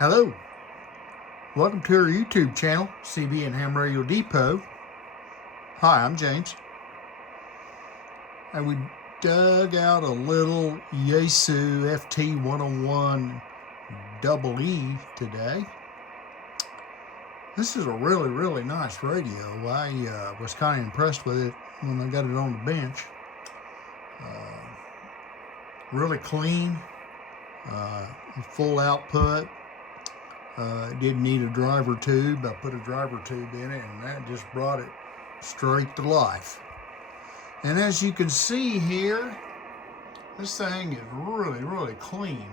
Hello, welcome to our YouTube channel, CB and AM Radio Depot. Hi, I'm James. And we dug out a little Yaesu FT-101EE today. This is a really nice radio. I was kind of impressed with it when I got it on the bench. Really clean, full output. It didn't need a driver tube. I put a driver tube in it, and that just brought it straight to life. And as you can see here, this thing is really clean.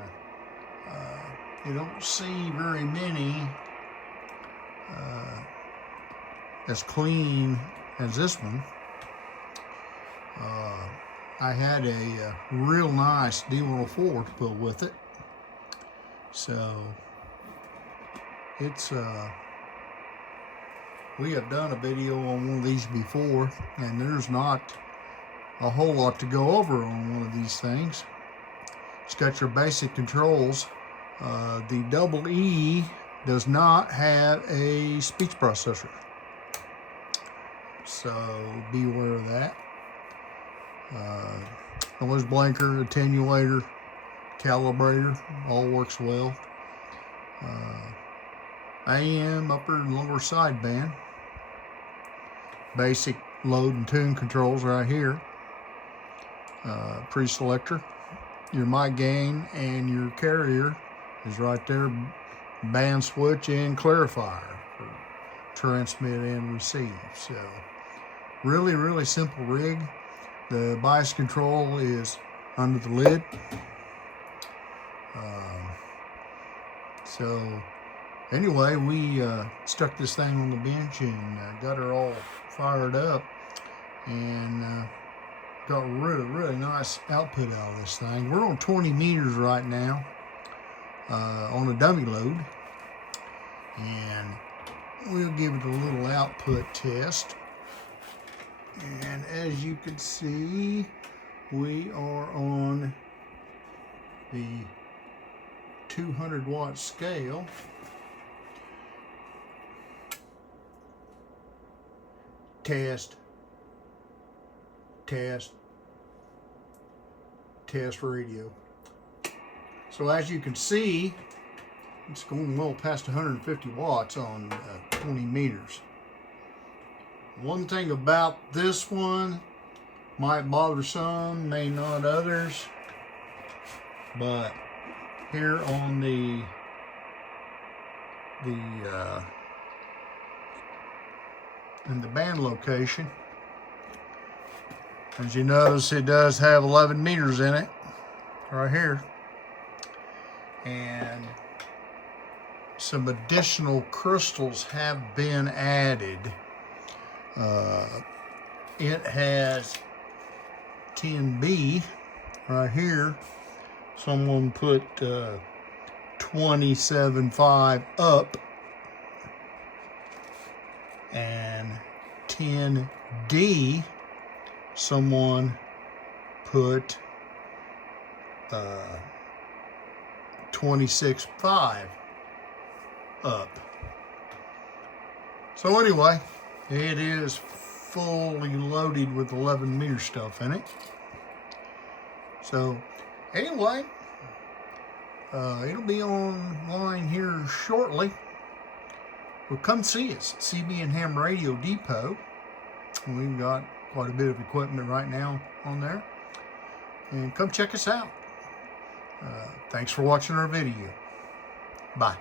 You don't see very many as clean as this one. I had a real nice D-104 to put with it, so it's we have done a video on one of these before, and there's not a whole lot to go over on one of these things. It's got your basic controls. The double E does not have a speech processor, so be aware of that. Noise blinker, attenuator, calibrator, all works well. AM, upper and lower sideband. Basic load and tune controls right here. Pre-selector. Your mic gain and your carrier is right there. Band switch and clarifier for transmit and receive. So really simple rig. The bias control is under the lid. So anyway, we stuck this thing on the bench and got her all fired up, and got really nice output out of this thing. We're on 20 meters right now on a dummy load, and we'll give it a little output test. And as you can see, we are on the 200 watt scale. Test radio. So as you can see, it's going well past 150 watts on 20 meters. One thing about this one might bother some, may not others, but here on the in the band location, as you notice, it does have 11 meters in it right here, and some additional crystals have been added. It has 10B right here. Someone put 27.5 up, and 10D someone put 26.5 up. So anyway, it is fully loaded with 11 meter stuff in it. So anyway, it'll be online here shortly. Well, come see us at CB and AM Radio Depot. We've got quite a bit of equipment right now on there. And come check us out. Thanks for watching our video. Bye.